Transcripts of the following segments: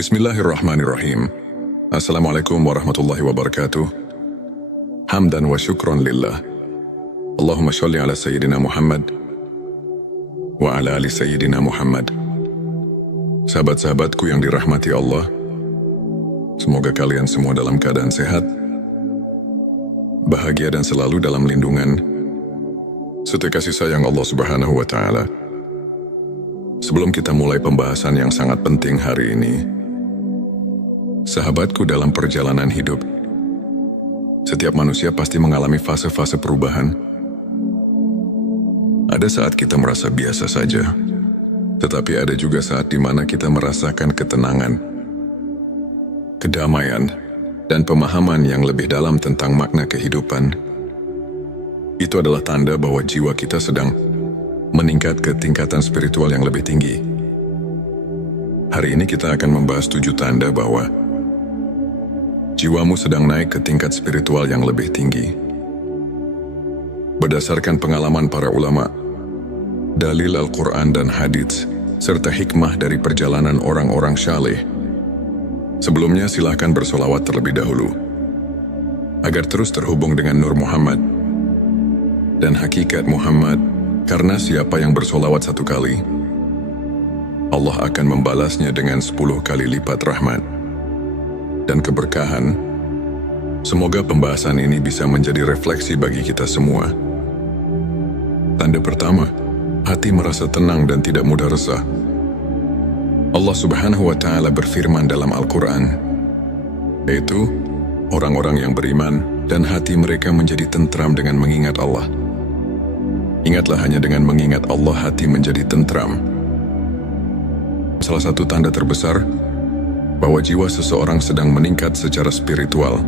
Bismillahirrahmanirrahim. Assalamualaikum warahmatullahi wabarakatuh. Hamdan wa syukron lillah. Allahumma sholli ala Sayyidina Muhammad wa ala ali Sayyidina Muhammad. Sahabat-sahabatku yang dirahmati Allah, semoga kalian semua dalam keadaan sehat, bahagia dan selalu dalam lindungan serta kasih sayang Allah Subhanahu wa Ta'ala. Sebelum kita mulai pembahasan yang sangat penting hari ini, sahabatku, dalam perjalanan hidup, setiap manusia pasti mengalami fase-fase perubahan. Ada saat kita merasa biasa saja, tetapi ada juga saat di mana kita merasakan ketenangan, kedamaian, dan pemahaman yang lebih dalam tentang makna kehidupan. Itu adalah tanda bahwa jiwa kita sedang meningkat ke tingkatan spiritual yang lebih tinggi. Hari ini kita akan membahas 7 tanda bahwa jiwamu sedang naik ke tingkat spiritual yang lebih tinggi. Berdasarkan pengalaman para ulama, dalil Al-Quran dan hadits, serta hikmah dari perjalanan orang-orang syaleh. Sebelumnya silahkan bersolawat terlebih dahulu, agar terus terhubung dengan Nur Muhammad dan hakikat Muhammad, karena siapa yang bersolawat 1 kali, Allah akan membalasnya dengan 10 kali lipat rahmat dan keberkahan. Semoga pembahasan ini bisa menjadi refleksi bagi kita semua. Tanda pertama, hati merasa tenang dan tidak mudah resah. Allah Subhanahu wa Ta'ala berfirman dalam Al-Quran, yaitu orang-orang yang beriman dan hati mereka menjadi tentram dengan mengingat Allah. Ingatlah, hanya dengan mengingat Allah hati menjadi tentram. Salah satu tanda terbesar bahwa jiwa seseorang sedang meningkat secara spiritual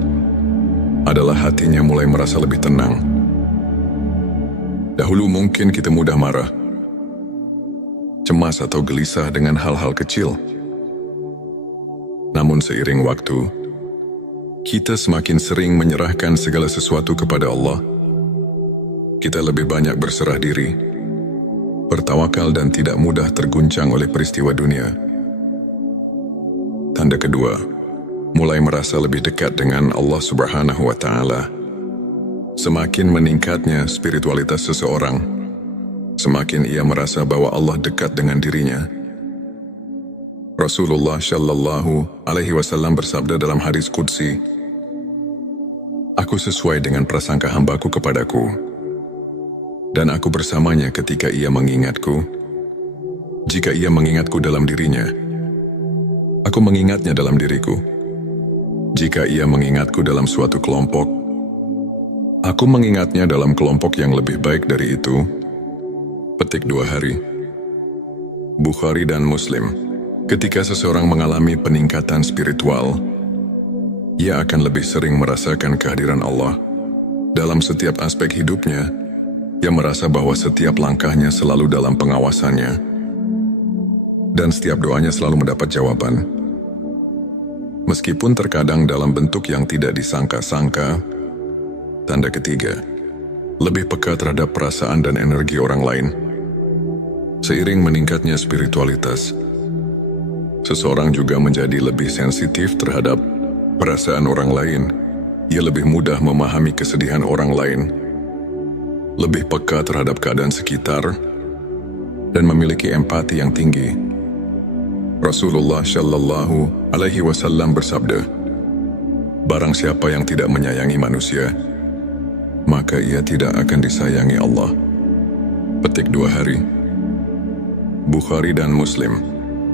adalah hatinya mulai merasa lebih tenang. Dahulu mungkin kita mudah marah, cemas atau gelisah dengan hal-hal kecil. Namun seiring waktu, kita semakin sering menyerahkan segala sesuatu kepada Allah. Kita lebih banyak berserah diri, bertawakal dan tidak mudah terguncang oleh peristiwa dunia. Tanda kedua, mulai merasa lebih dekat dengan Allah Subhanahu wa Ta'ala. Semakin meningkatnya spiritualitas seseorang, semakin ia merasa bahwa Allah dekat dengan dirinya. Rasulullah Shallallahu Alaihi Wasallam bersabda dalam hadis qudsi, "Aku sesuai dengan prasangka hambaku kepadaku, dan aku bersamanya ketika ia mengingatku. Jika ia mengingatku dalam dirinya, aku mengingatnya dalam diriku. Jika ia mengingatku dalam suatu kelompok, aku mengingatnya dalam kelompok yang lebih baik dari itu." Petik 2 hari. Bukhari dan Muslim. Ketika seseorang mengalami peningkatan spiritual, ia akan lebih sering merasakan kehadiran Allah dalam setiap aspek hidupnya. Ia merasa bahwa setiap langkahnya selalu dalam pengawasannya, dan setiap doanya selalu mendapat jawaban. Meskipun terkadang dalam bentuk yang tidak disangka-sangka. Tanda ketiga, lebih peka terhadap perasaan dan energi orang lain. Seiring meningkatnya spiritualitas, seseorang juga menjadi lebih sensitif terhadap perasaan orang lain. Ia lebih mudah memahami kesedihan orang lain, lebih peka terhadap keadaan sekitar, dan memiliki empati yang tinggi. Rasulullah Shallallahu Alaihi Wasallam bersabda, "Barang siapa yang tidak menyayangi manusia, maka ia tidak akan disayangi Allah." Petik 2 hari. Bukhari dan Muslim.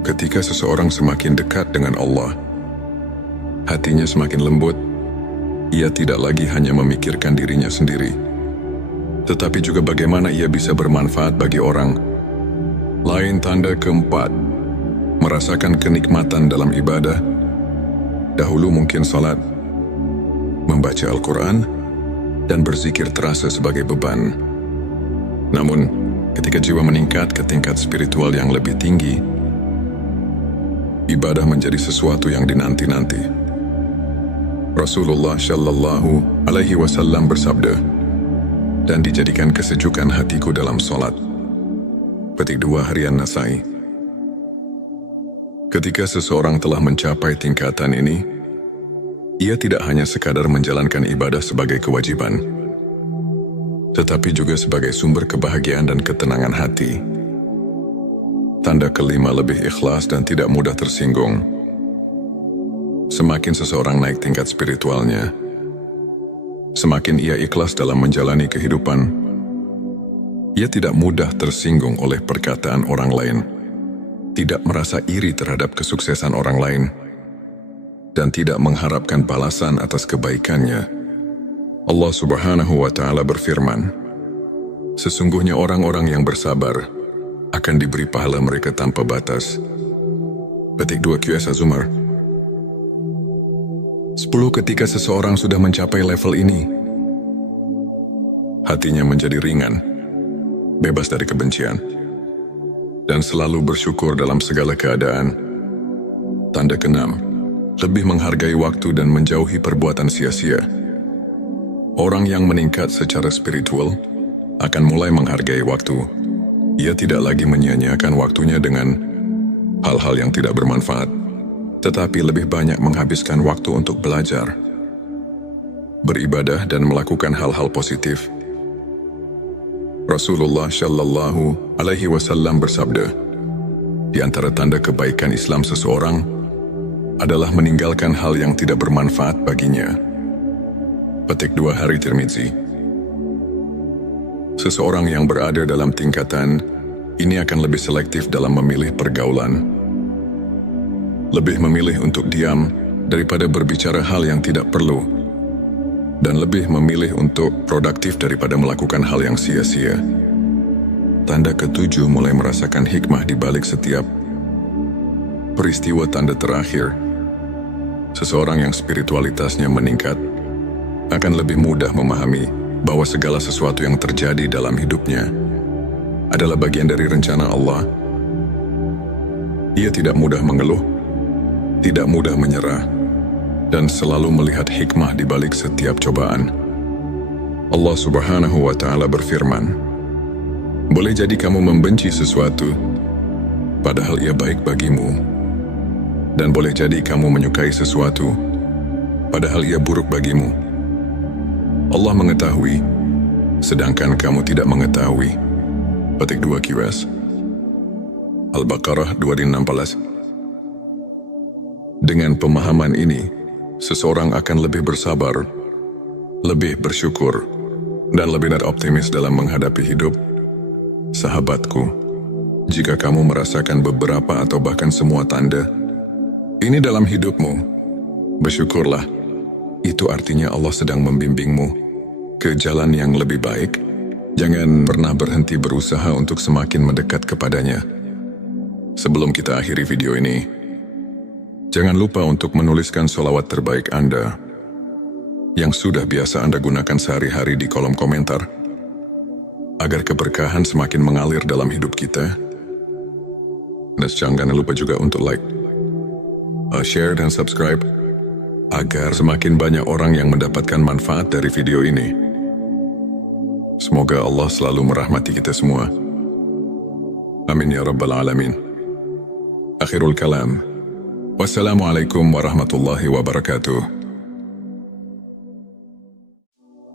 Ketika seseorang semakin dekat dengan Allah, hatinya semakin lembut. Ia tidak lagi hanya memikirkan dirinya sendiri, tetapi juga bagaimana ia bisa bermanfaat bagi orang lain. Tanda keempat, merasakan kenikmatan dalam ibadah. Dahulu mungkin salat, membaca Al-Quran, dan berzikir terasa sebagai beban. Namun, ketika jiwa meningkat ke tingkat spiritual yang lebih tinggi, ibadah menjadi sesuatu yang dinanti-nanti. Rasulullah Shallallahu Alaihi Wasallam bersabda, "Dan dijadikan kesejukan hatiku dalam sholat." Petik 2 harian Nasai. Ketika seseorang telah mencapai tingkatan ini, ia tidak hanya sekadar menjalankan ibadah sebagai kewajiban, tetapi juga sebagai sumber kebahagiaan dan ketenangan hati. Tanda kelima, lebih ikhlas dan tidak mudah tersinggung. Semakin seseorang naik tingkat spiritualnya, semakin ia ikhlas dalam menjalani kehidupan. Ia tidak mudah tersinggung oleh perkataan orang lain, tidak merasa iri terhadap kesuksesan orang lain, dan tidak mengharapkan balasan atas kebaikannya. Allah Subhanahu wa Ta'ala berfirman, "Sesungguhnya orang-orang yang bersabar akan diberi pahala mereka tanpa batas." Petik 2 QS Az-Zumar. 10. Ketika seseorang sudah mencapai level ini, hatinya menjadi ringan, bebas dari kebencian, dan selalu bersyukur dalam segala keadaan. Tanda ke-6, lebih menghargai waktu dan menjauhi perbuatan sia-sia. Orang yang meningkat secara spiritual akan mulai menghargai waktu. Ia tidak lagi menyia-nyiakan waktunya dengan hal-hal yang tidak bermanfaat, tetapi lebih banyak menghabiskan waktu untuk belajar, beribadah, dan melakukan hal-hal positif. Rasulullah Shallallahu Alaihi Wasallam bersabda, di antara tanda kebaikan Islam seseorang adalah meninggalkan hal yang tidak bermanfaat baginya. Petik 2 Hari Tirmizi. Seseorang yang berada dalam tingkatan ini akan lebih selektif dalam memilih pergaulan, lebih memilih untuk diam daripada berbicara hal yang tidak perlu, dan lebih memilih untuk produktif daripada melakukan hal yang sia-sia. Tanda ke-7, mulai merasakan hikmah di balik setiap peristiwa. Tanda terakhir, seseorang yang spiritualitasnya meningkat akan lebih mudah memahami bahwa segala sesuatu yang terjadi dalam hidupnya adalah bagian dari rencana Allah. Ia tidak mudah mengeluh, tidak mudah menyerah, dan selalu melihat hikmah di balik setiap cobaan. Allah Subhanahu wa Ta'ala berfirman, "Boleh jadi kamu membenci sesuatu, padahal ia baik bagimu. Dan boleh jadi kamu menyukai sesuatu, padahal ia buruk bagimu. Allah mengetahui, sedangkan kamu tidak mengetahui." Petik 2 QS Al-Baqarah 216. Dengan pemahaman ini, seseorang akan lebih bersabar, lebih bersyukur, dan lebih optimis dalam menghadapi hidup. Sahabatku, jika kamu merasakan beberapa atau bahkan semua tanda ini dalam hidupmu, bersyukurlah. Itu artinya Allah sedang membimbingmu ke jalan yang lebih baik. Jangan pernah berhenti berusaha untuk semakin mendekat kepadanya. Sebelum kita akhiri video ini, jangan lupa untuk menuliskan sholawat terbaik Anda yang sudah biasa Anda gunakan sehari-hari di kolom komentar, agar keberkahan semakin mengalir dalam hidup kita. Dan jangan lupa juga untuk like, share, dan subscribe, agar semakin banyak orang yang mendapatkan manfaat dari video ini. Semoga Allah selalu merahmati kita semua. Amin ya Rabbal Alamin. Akhirul kalam. Wassalamualaikum warahmatullahi wabarakatuh.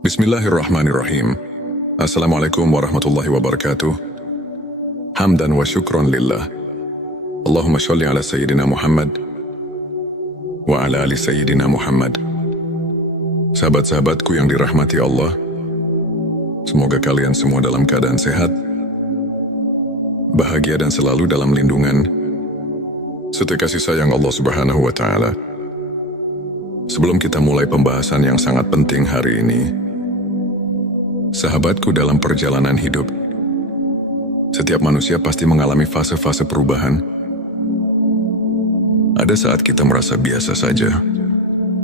Bismillahirrahmanirrahim. Assalamualaikum warahmatullahi wabarakatuh. Hamdan wa syukran lillah. Allahumma sholli ala Sayyidina Muhammad wa ala ali Sayyidina Muhammad. Sahabat-sahabatku yang dirahmati Allah, semoga kalian semua dalam keadaan sehat, bahagia, dan selalu dalam lindungan serta kasih sayang Allah Subhanahu wa Ta'ala. Sebelum kita mulai pembahasan yang sangat penting hari ini, sahabatku, dalam perjalanan hidup, setiap manusia pasti mengalami fase-fase perubahan. Ada saat kita merasa biasa saja,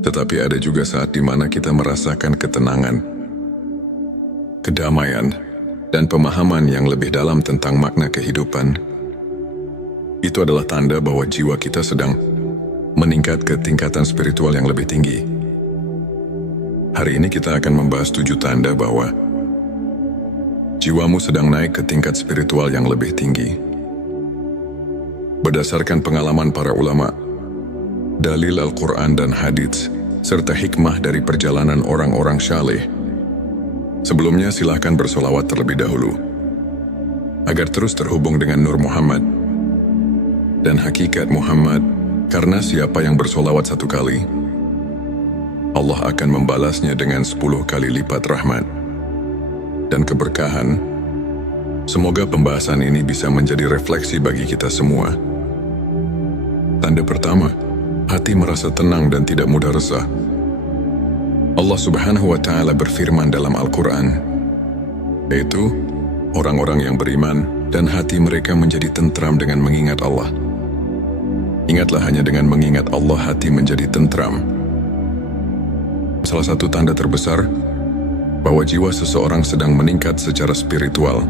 tetapi ada juga saat di mana kita merasakan ketenangan, kedamaian, dan pemahaman yang lebih dalam tentang makna kehidupan. Itu adalah tanda bahwa jiwa kita sedang meningkat ke tingkatan spiritual yang lebih tinggi. Hari ini kita akan membahas 7 tanda bahwa jiwamu sedang naik ke tingkat spiritual yang lebih tinggi. Berdasarkan pengalaman para ulama, dalil Al-Quran dan hadits, serta hikmah dari perjalanan orang-orang syaleh. Sebelumnya silahkan bersolawat terlebih dahulu, agar terus terhubung dengan Nur Muhammad dan hakikat Muhammad, karena siapa yang bersolawat 1 kali, Allah akan membalasnya dengan 10 kali lipat rahmat dan keberkahan. Semoga pembahasan ini bisa menjadi refleksi bagi kita semua. Tanda pertama, hati merasa tenang dan tidak mudah resah. Allah Subhanahu wa Ta'ala berfirman dalam Al-Quran, yaitu orang-orang yang beriman dan hati mereka menjadi tentram dengan mengingat Allah. Ingatlah, hanya dengan mengingat Allah hati menjadi tentram. Salah satu tanda terbesar bahwa jiwa seseorang sedang meningkat secara spiritual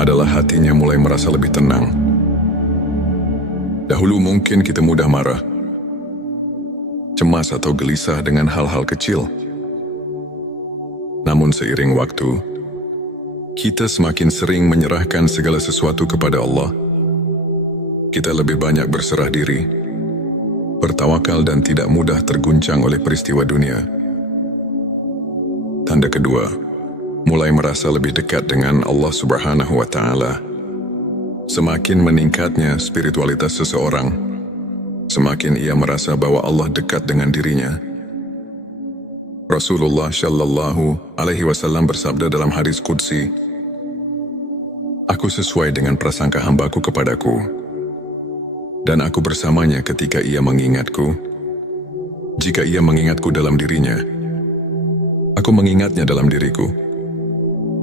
adalah hatinya mulai merasa lebih tenang. Dahulu mungkin kita mudah marah, cemas atau gelisah dengan hal-hal kecil. Namun seiring waktu, kita semakin sering menyerahkan segala sesuatu kepada Allah. Kita lebih banyak berserah diri, bertawakal dan tidak mudah terguncang oleh peristiwa dunia. Tanda kedua, mulai merasa lebih dekat dengan Allah Subhanahu wa Ta'ala. Semakin meningkatnya spiritualitas seseorang, semakin ia merasa bahwa Allah dekat dengan dirinya. Rasulullah Shallallahu Alaihi Wasallam bersabda dalam hadis qudsi, "Aku sesuai dengan prasangka hambaku kepadaku, dan aku bersamanya ketika ia mengingatku. Jika ia mengingatku dalam dirinya, aku mengingatnya dalam diriku.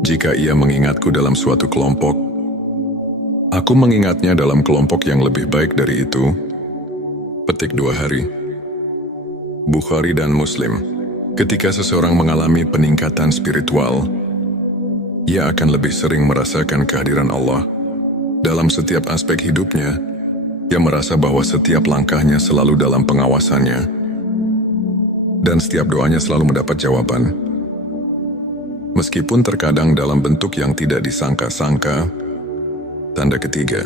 Jika ia mengingatku dalam suatu kelompok, aku mengingatnya dalam kelompok yang lebih baik dari itu." Petik 2 hari. Bukhari dan Muslim. Ketika seseorang mengalami peningkatan spiritual, ia akan lebih sering merasakan kehadiran Allah dalam setiap aspek hidupnya. Ia merasa bahwa setiap langkahnya selalu dalam pengawasannya, dan setiap doanya selalu mendapat jawaban. Meskipun terkadang dalam bentuk yang tidak disangka-sangka. Tanda ketiga,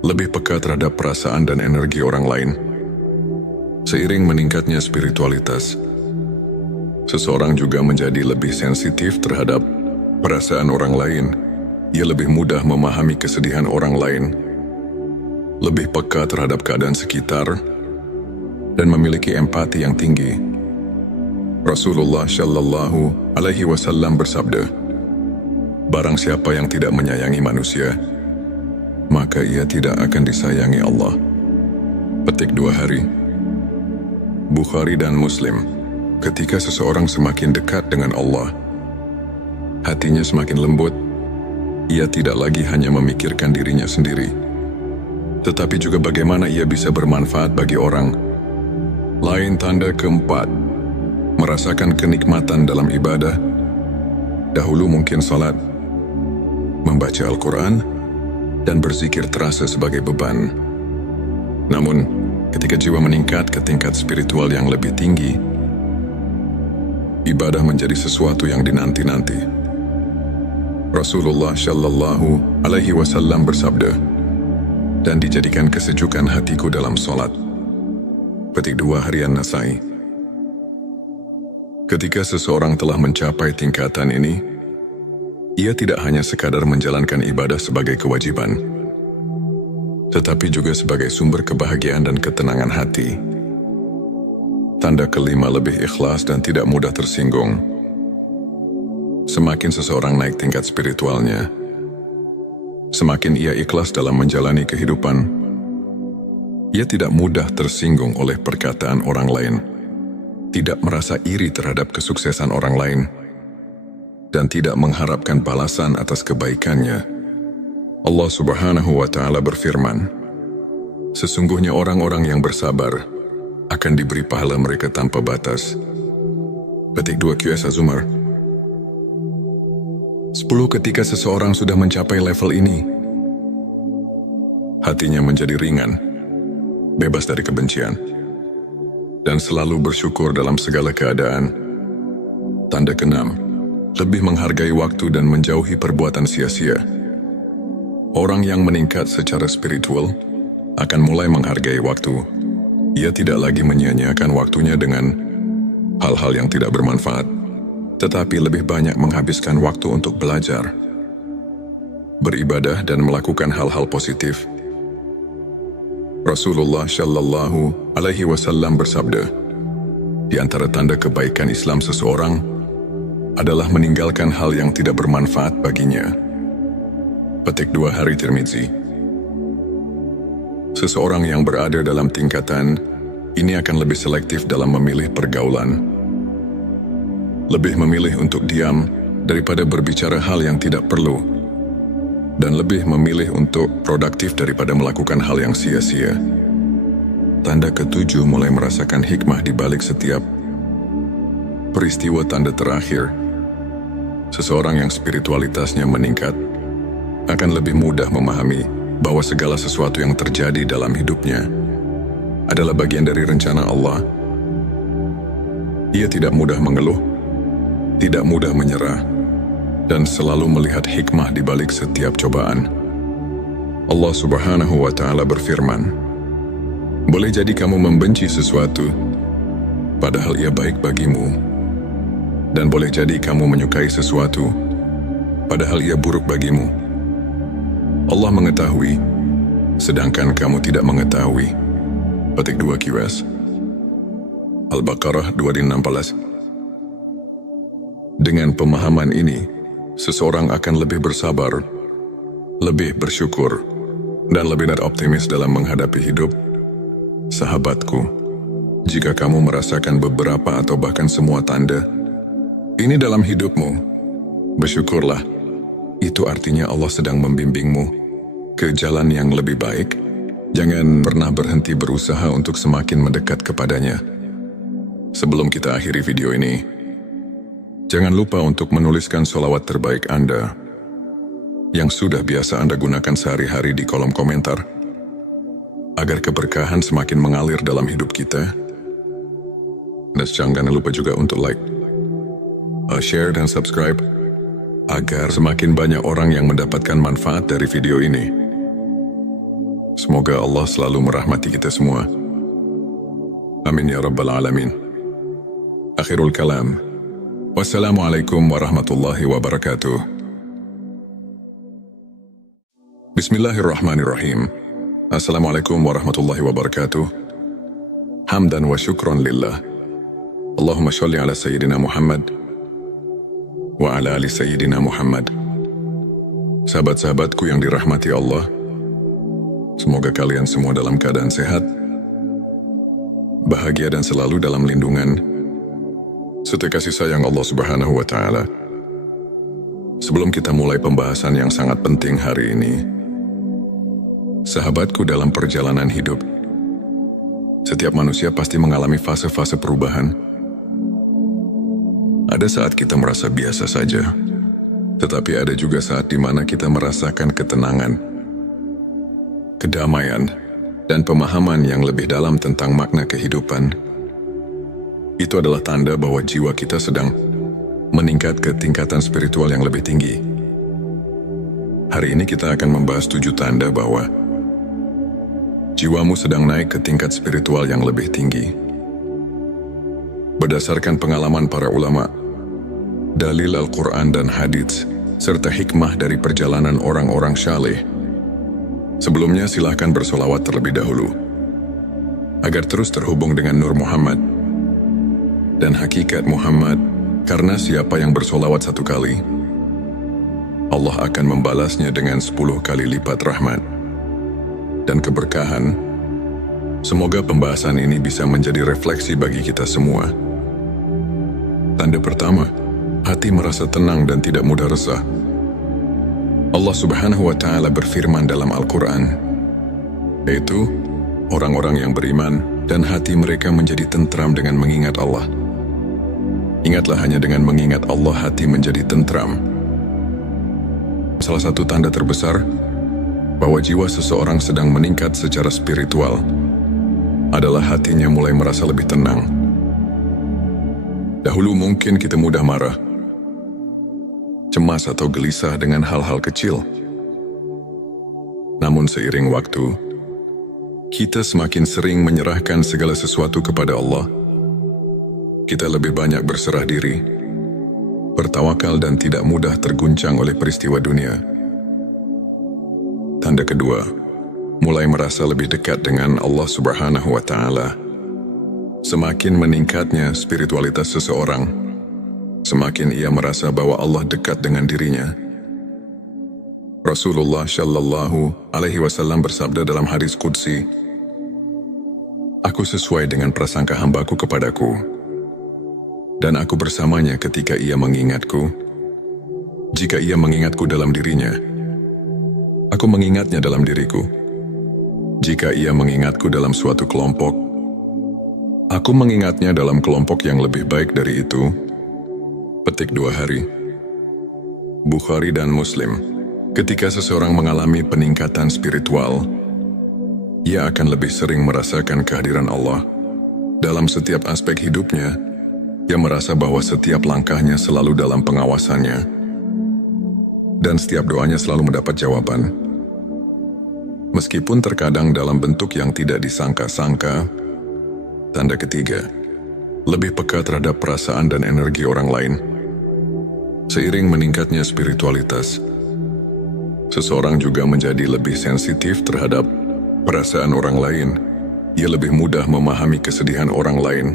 lebih peka terhadap perasaan dan energi orang lain. Seiring meningkatnya spiritualitas, seseorang juga menjadi lebih sensitif terhadap perasaan orang lain. Ia lebih mudah memahami kesedihan orang lain, lebih peka terhadap keadaan sekitar, dan memiliki empati yang tinggi. Rasulullah Shallallahu Alaihi Wasallam bersabda, "Barang siapa yang tidak menyayangi manusia, maka ia tidak akan disayangi Allah." Petik 2 hari. Bukhari dan Muslim. Ketika seseorang semakin dekat dengan Allah, hatinya semakin lembut. Ia tidak lagi hanya memikirkan dirinya sendiri, tetapi juga bagaimana ia bisa bermanfaat bagi orang lain. Tanda keempat, merasakan kenikmatan dalam ibadah. Dahulu mungkin salat, membaca Al-Quran, dan berzikir terasa sebagai beban. Namun, ketika jiwa meningkat ke tingkat spiritual yang lebih tinggi, ibadah menjadi sesuatu yang dinanti-nanti. Rasulullah Shallallahu Alaihi Wasallam bersabda, "Dan dijadikan kesejukan hatiku dalam solat." Petik 2 harian Nasai. Ketika seseorang telah mencapai tingkatan ini, ia tidak hanya sekadar menjalankan ibadah sebagai kewajiban, tetapi juga sebagai sumber kebahagiaan dan ketenangan hati. Tanda kelima, lebih ikhlas dan tidak mudah tersinggung. Semakin seseorang naik tingkat spiritualnya, semakin ia ikhlas dalam menjalani kehidupan. Ia tidak mudah tersinggung oleh perkataan orang lain, tidak merasa iri terhadap kesuksesan orang lain, dan tidak mengharapkan balasan atas kebaikannya. Allah Subhanahu wa Ta'ala berfirman, "Sesungguhnya orang-orang yang bersabar akan diberi pahala mereka tanpa batas." Petik 2 QS Az-Zumar. 10. Ketika seseorang sudah mencapai level ini, hatinya menjadi ringan, bebas dari kebencian, dan selalu bersyukur dalam segala keadaan. Tanda keenam, lebih menghargai waktu dan menjauhi perbuatan sia-sia. Orang yang meningkat secara spiritual akan mulai menghargai waktu. Ia tidak lagi menyia-nyiakan waktunya dengan hal-hal yang tidak bermanfaat, tetapi lebih banyak menghabiskan waktu untuk belajar, beribadah, dan melakukan hal-hal positif. Rasulullah Shallallahu Alaihi Wasallam bersabda, di antara tanda kebaikan Islam seseorang adalah meninggalkan hal yang tidak bermanfaat baginya. Petik 2 Hari Tirmizi. Seseorang yang berada dalam tingkatan ini akan lebih selektif dalam memilih pergaulan, lebih memilih untuk diam daripada berbicara hal yang tidak perlu, dan lebih memilih untuk produktif daripada melakukan hal yang sia-sia. Tanda ke-7 mulai merasakan hikmah di balik setiap peristiwa. Tanda terakhir, seseorang yang spiritualitasnya meningkat akan lebih mudah memahami bahwa segala sesuatu yang terjadi dalam hidupnya adalah bagian dari rencana Allah. Ia tidak mudah mengeluh, tidak mudah menyerah, dan selalu melihat hikmah di balik setiap cobaan. Allah Subhanahu wa Ta'ala berfirman, boleh jadi kamu membenci sesuatu, padahal ia baik bagimu. Dan boleh jadi kamu menyukai sesuatu, padahal ia buruk bagimu. Allah mengetahui, sedangkan kamu tidak mengetahui. Petik 2 QS. Al-Baqarah 216. Dengan pemahaman ini, seseorang akan lebih bersabar, lebih bersyukur, dan lebih optimis dalam menghadapi hidup. Sahabatku, jika kamu merasakan beberapa atau bahkan semua tanda ini dalam hidupmu, bersyukurlah. Itu artinya Allah sedang membimbingmu ke jalan yang lebih baik. Jangan pernah berhenti berusaha untuk semakin mendekat kepadanya. Sebelum kita akhiri video ini, jangan lupa untuk menuliskan sholawat terbaik Anda yang sudah biasa Anda gunakan sehari-hari di kolom komentar, agar keberkahan semakin mengalir dalam hidup kita. Dan jangan lupa juga untuk like, share, dan subscribe, agar semakin banyak orang yang mendapatkan manfaat dari video ini. Semoga Allah selalu merahmati kita semua. Amin ya Rabbal Alamin. Akhirul kalam. Wassalamualaikum warahmatullahi wabarakatuh. Bismillahirrahmanirrahim. Assalamualaikum warahmatullahi wabarakatuh. Hamdan wa syukron lillah. Allahumma sholli ala Sayyidina Muhammad wa ala ali Sayyidina Muhammad. Sahabat-sahabatku yang dirahmati Allah, semoga kalian semua dalam keadaan sehat, bahagia, dan selalu dalam lindungan serta kasih sayang Allah Subhanahu wa Ta'ala. Sebelum kita mulai pembahasan yang sangat penting hari ini, sahabatku, dalam perjalanan hidup, setiap manusia pasti mengalami fase-fase perubahan. Ada saat kita merasa biasa saja, tetapi ada juga saat di mana kita merasakan ketenangan, kedamaian, dan pemahaman yang lebih dalam tentang makna kehidupan. Itu adalah tanda bahwa jiwa kita sedang meningkat ke tingkatan spiritual yang lebih tinggi. Hari ini kita akan membahas 7 tanda bahwa jiwamu sedang naik ke tingkat spiritual yang lebih tinggi. Berdasarkan pengalaman para ulama, dalil Al-Quran dan hadits, serta hikmah dari perjalanan orang-orang syaleh, sebelumnya silahkan bersolawat terlebih dahulu, agar terus terhubung dengan Nur Muhammad dan hakikat Muhammad, karena siapa yang bersolawat 1 kali, Allah akan membalasnya dengan 10 kali lipat rahmat dan keberkahan. Semoga pembahasan ini bisa menjadi refleksi bagi kita semua. Tanda pertama, hati merasa tenang dan tidak mudah resah. Allah Subhanahu wa Ta'ala berfirman dalam Al-Quran, yaitu orang-orang yang beriman dan hati mereka menjadi tentram dengan mengingat Allah. Ingatlah, hanya dengan mengingat Allah hati menjadi tentram. Salah satu tanda terbesar bahwa jiwa seseorang sedang meningkat secara spiritual adalah hatinya mulai merasa lebih tenang. Dahulu mungkin kita mudah marah, cemas, atau gelisah dengan hal-hal kecil. Namun seiring waktu, kita semakin sering menyerahkan segala sesuatu kepada Allah. Kita lebih banyak berserah diri, bertawakal dan tidak mudah terguncang oleh peristiwa dunia. Tanda kedua, mulai merasa lebih dekat dengan Allah Subhanahu wa Ta'ala. Semakin meningkatnya spiritualitas seseorang, semakin ia merasa bahwa Allah dekat dengan dirinya. Rasulullah Shallallahu Alaihi Wasallam bersabda dalam hadis qudsi, "Aku sesuai dengan prasangka hambaku kepadaku, dan aku bersamanya ketika ia mengingatku. Jika ia mengingatku dalam dirinya, aku mengingatnya dalam diriku. Jika ia mengingatku dalam suatu kelompok, aku mengingatnya dalam kelompok yang lebih baik dari itu." Petik 2 hari. Bukhari dan Muslim. Ketika seseorang mengalami peningkatan spiritual, ia akan lebih sering merasakan kehadiran Allah. Dalam setiap aspek hidupnya, ia merasa bahwa setiap langkahnya selalu dalam pengawasannya, dan setiap doanya selalu mendapat jawaban. Meskipun terkadang dalam bentuk yang tidak disangka-sangka. Tanda ketiga, lebih peka terhadap perasaan dan energi orang lain. Seiring meningkatnya spiritualitas, seseorang juga menjadi lebih sensitif terhadap perasaan orang lain. Ia lebih mudah memahami kesedihan orang lain,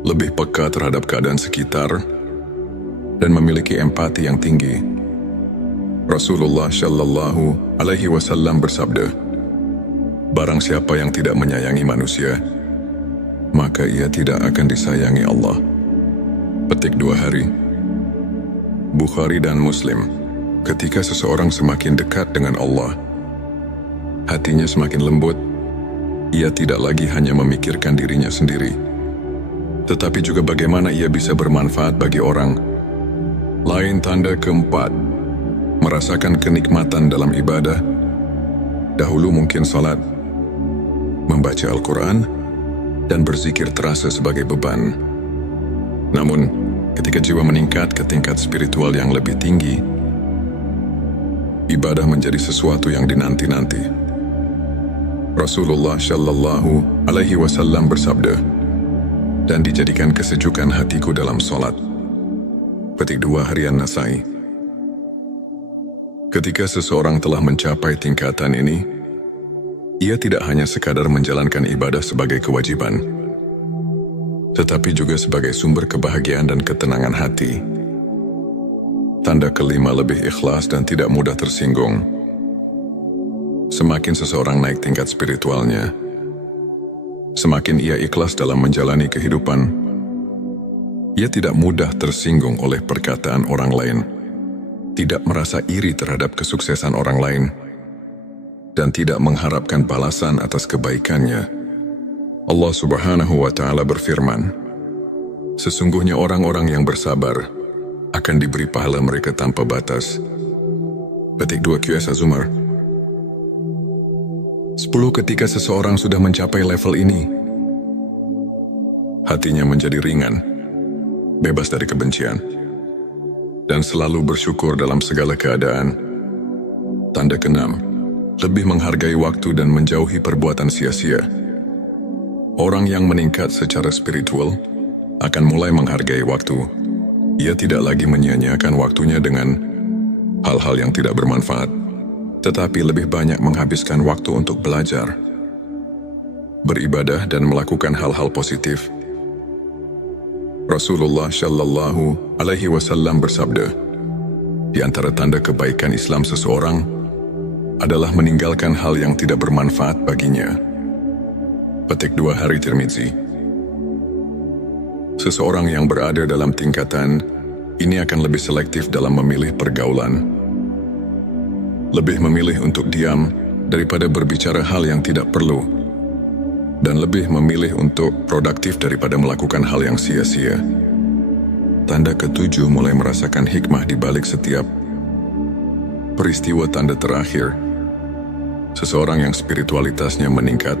lebih peka terhadap keadaan sekitar, dan memiliki empati yang tinggi. Rasulullah Shallallahu Alaihi Wasallam bersabda, "Barang siapa yang tidak menyayangi manusia, maka ia tidak akan disayangi Allah." Petik 2 hari. Bukhari dan Muslim. Ketika seseorang semakin dekat dengan Allah, hatinya semakin lembut. Ia tidak lagi hanya memikirkan dirinya sendiri, tetapi juga bagaimana ia bisa bermanfaat bagi orang lain. Tanda keempat, merasakan kenikmatan dalam ibadah. Dahulu mungkin salat, membaca Al-Quran, dan berzikir terasa sebagai beban. Namun, ketika jiwa meningkat ke tingkat spiritual yang lebih tinggi, ibadah menjadi sesuatu yang dinanti-nanti. Rasulullah Shallallahu Alaihi Wasallam bersabda, "Dan dijadikan kesejukan hatiku dalam solat." Petik 2 harian Nasai. Ketika seseorang telah mencapai tingkatan ini, ia tidak hanya sekadar menjalankan ibadah sebagai kewajiban, tetapi juga sebagai sumber kebahagiaan dan ketenangan hati. Tanda kelima, lebih ikhlas dan tidak mudah tersinggung. Semakin seseorang naik tingkat spiritualnya, semakin ia ikhlas dalam menjalani kehidupan. Ia tidak mudah tersinggung oleh perkataan orang lain, tidak merasa iri terhadap kesuksesan orang lain, dan tidak mengharapkan balasan atas kebaikannya. Allah Subhanahu wa Ta'ala berfirman, "Sesungguhnya orang-orang yang bersabar akan diberi pahala mereka tanpa batas." Petik 2 QS Az-Zumar. 10. Ketika seseorang sudah mencapai level ini, hatinya menjadi ringan, bebas dari kebencian, dan selalu bersyukur dalam segala keadaan. Tanda keenam, lebih menghargai waktu dan menjauhi perbuatan sia-sia. Orang yang meningkat secara spiritual akan mulai menghargai waktu. Ia tidak lagi menyia-nyiakan waktunya dengan hal-hal yang tidak bermanfaat, tetapi lebih banyak menghabiskan waktu untuk belajar, beribadah dan melakukan hal-hal positif. Rasulullah Shallallahu Alaihi Wasallam bersabda, "Di antara tanda kebaikan Islam seseorang adalah meninggalkan hal yang tidak bermanfaat baginya." Petik 2 hari Tirmizi. Seseorang yang berada dalam tingkatan ini akan lebih selektif dalam memilih pergaulan, lebih memilih untuk diam daripada berbicara hal yang tidak perlu, dan lebih memilih untuk produktif daripada melakukan hal yang sia-sia. Tanda ketujuh, mulai merasakan hikmah di balik setiap peristiwa. Tanda terakhir, seseorang yang spiritualitasnya meningkat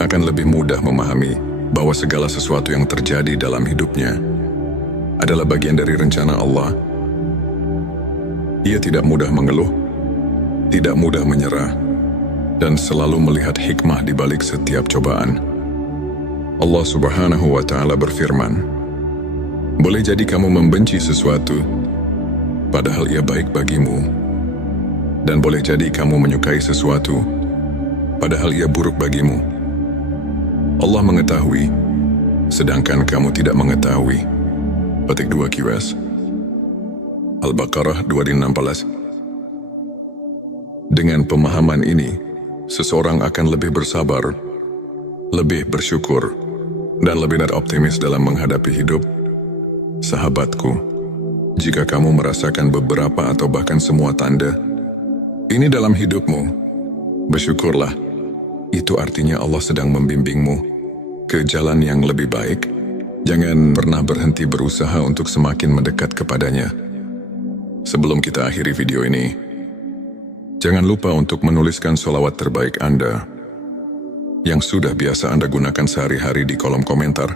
akan lebih mudah memahami bahwa segala sesuatu yang terjadi dalam hidupnya adalah bagian dari rencana Allah. Ia tidak mudah mengeluh, tidak mudah menyerah, dan selalu melihat hikmah di balik setiap cobaan. Allah Subhanahu wa Ta'ala berfirman, "Boleh jadi kamu membenci sesuatu, padahal ia baik bagimu. Dan boleh jadi kamu menyukai sesuatu, padahal ia buruk bagimu. Allah mengetahui, sedangkan kamu tidak mengetahui." Petik 2 QS. Al-Baqarah 216. Dengan pemahaman ini, seseorang akan lebih bersabar, lebih bersyukur, dan lebih optimis dalam menghadapi hidup. Sahabatku, jika kamu merasakan beberapa atau bahkan semua tanda ini dalam hidupmu, bersyukurlah. Itu artinya Allah sedang membimbingmu ke jalan yang lebih baik. Jangan pernah berhenti berusaha untuk semakin mendekat kepadanya. Sebelum kita akhiri video ini, jangan lupa untuk menuliskan sholawat terbaik Anda yang sudah biasa Anda gunakan sehari-hari di kolom komentar,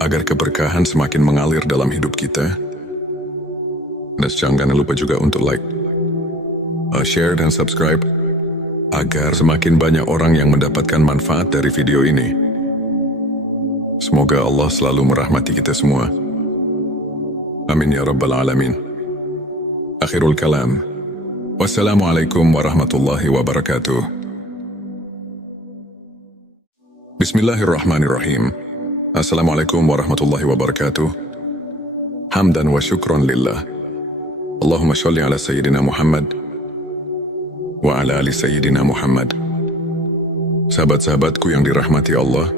agar keberkahan semakin mengalir dalam hidup kita. Dan jangan lupa juga untuk like, share dan subscribe, agar semakin banyak orang yang mendapatkan manfaat dari video ini. Semoga Allah selalu merahmati kita semua. Amin ya Rabbal Alamin. Akhirul kalam. Wassalamualaikum warahmatullahi wabarakatuh. Bismillahirrahmanirrahim. Assalamualaikum warahmatullahi wabarakatuh. Hamdan wa syukron lillah. Allahumma sholli ala Sayyidina Muhammad wa ala ali Sayyidina Muhammad. Sahabat-sahabatku yang dirahmati Allah,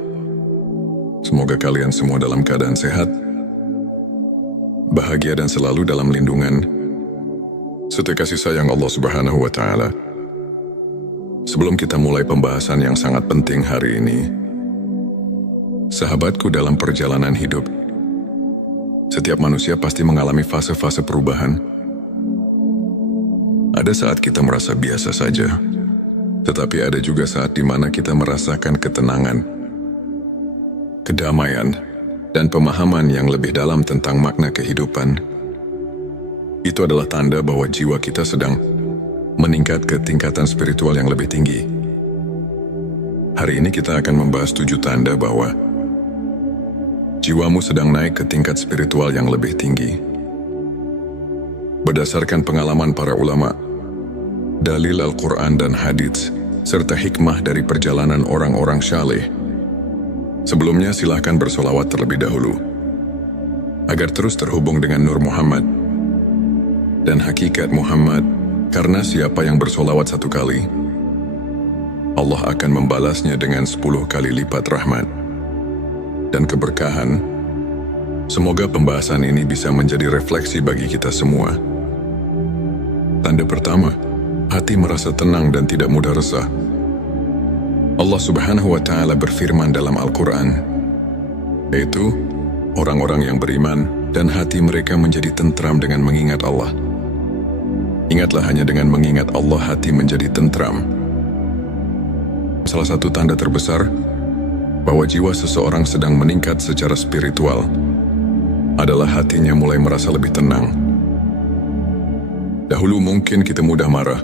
semoga kalian semua dalam keadaan sehat, bahagia dan selalu dalam lindungan serta kasih sayang Allah Subhanahu wa Ta'ala. Sebelum kita mulai pembahasan yang sangat penting hari ini, sahabatku, dalam perjalanan hidup, setiap manusia pasti mengalami fase-fase perubahan. Ada saat kita merasa biasa saja, tetapi ada juga saat di mana kita merasakan ketenangan, kedamaian, dan pemahaman yang lebih dalam tentang makna kehidupan. Itu adalah tanda bahwa jiwa kita sedang meningkat ke tingkatan spiritual yang lebih tinggi. Hari ini kita akan membahas 7 tanda bahwa jiwamu sedang naik ke tingkat spiritual yang lebih tinggi. Berdasarkan pengalaman para ulama, dalil Al-Quran dan hadits, serta hikmah dari perjalanan orang-orang syaleh. Sebelumnya silahkan bersolawat terlebih dahulu, agar terus terhubung dengan Nur Muhammad dan hakikat Muhammad, karena siapa yang bersolawat 1 kali, Allah akan membalasnya dengan 10 kali lipat rahmat dan keberkahan. Semoga pembahasan ini bisa menjadi refleksi bagi kita semua. Tanda pertama, hati merasa tenang dan tidak mudah resah. Allah Subhanahu wa Ta'ala berfirman dalam Al-Quran, yaitu orang-orang yang beriman dan hati mereka menjadi tentram dengan mengingat Allah. Ingatlah, hanya dengan mengingat Allah hati menjadi tentram. Salah satu tanda terbesar bahwa jiwa seseorang sedang meningkat secara spiritual adalah hatinya mulai merasa lebih tenang. Dahulu mungkin kita mudah marah,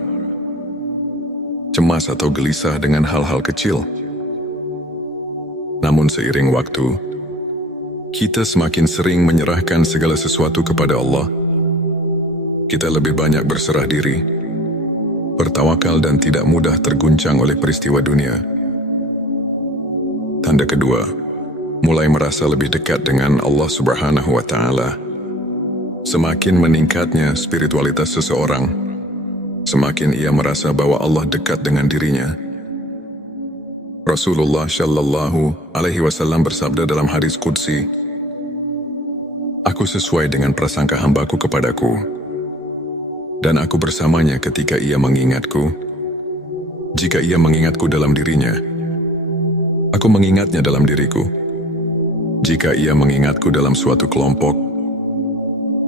cemas atau gelisah dengan hal-hal kecil. Namun seiring waktu, kita semakin sering menyerahkan segala sesuatu kepada Allah. Kita lebih banyak berserah diri, bertawakal dan tidak mudah terguncang oleh peristiwa dunia. Tanda kedua, mulai merasa lebih dekat dengan Allah Subhanahu wa Ta'ala. Semakin meningkatnya spiritualitas seseorang, semakin ia merasa bahwa Allah dekat dengan dirinya. Rasulullah Shallallahu Alaihi Wasallam bersabda dalam hadis qudsi, "Aku sesuai dengan prasangka hambaku kepadaku, dan aku bersamanya ketika ia mengingatku. Jika ia mengingatku dalam dirinya, aku mengingatnya dalam diriku. Jika ia mengingatku dalam suatu kelompok,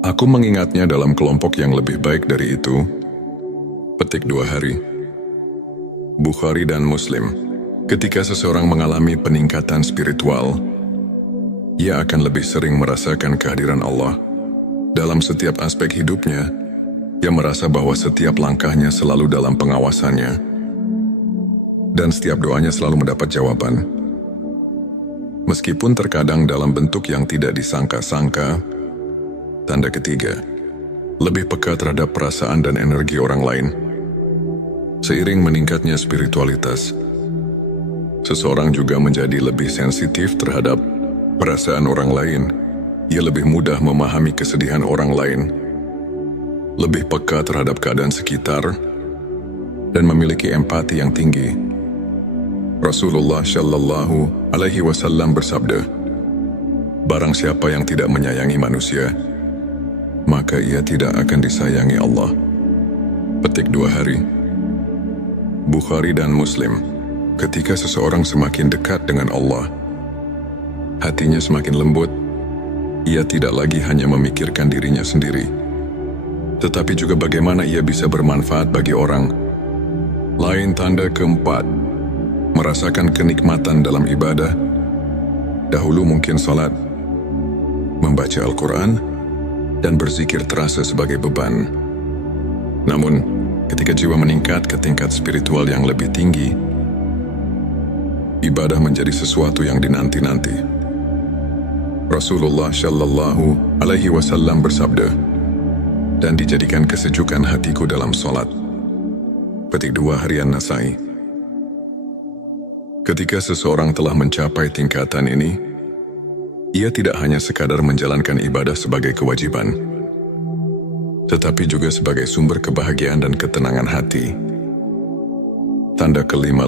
aku mengingatnya dalam kelompok yang lebih baik dari itu." Petik 2 hari. Bukhari dan Muslim. Ketika seseorang mengalami peningkatan spiritual, ia akan lebih sering merasakan kehadiran Allah dalam setiap aspek hidupnya. Ia merasa bahwa setiap langkahnya selalu dalam pengawasannya. dan setiap doanya selalu mendapat jawaban. Meskipun terkadang dalam bentuk yang tidak disangka-sangka. Tanda ketiga, lebih peka terhadap perasaan dan energi orang lain. Seiring meningkatnya spiritualitas, seseorang juga menjadi lebih sensitif terhadap perasaan orang lain. Ia lebih mudah memahami kesedihan orang lain, lebih peka terhadap keadaan sekitar, dan memiliki empati yang tinggi. Rasulullah Shallallahu Alaihi Wasallam bersabda, "Barang siapa yang tidak menyayangi manusia, maka ia tidak akan disayangi Allah." Petik 2 hari. Bukhari dan Muslim. Ketika seseorang semakin dekat dengan Allah, hatinya semakin lembut. Ia tidak lagi hanya memikirkan dirinya sendiri, tetapi juga bagaimana ia bisa bermanfaat bagi orang lain. Tanda keempat, merasakan kenikmatan dalam ibadah. Dahulu mungkin salat, membaca Al-Quran, dan berzikir terasa sebagai beban. Namun, ketika jiwa meningkat ke tingkat spiritual yang lebih tinggi, ibadah menjadi sesuatu yang dinanti-nanti. Rasulullah Shallallahu Alaihi Wasallam bersabda, "Dan dijadikan kesejukan hatiku dalam salat." Petik 2 harian Nasai. Ketika seseorang telah mencapai tingkatan ini, ia tidak hanya sekadar menjalankan ibadah sebagai kewajiban, tetapi juga sebagai sumber kebahagiaan dan ketenangan hati. Tanda kelima,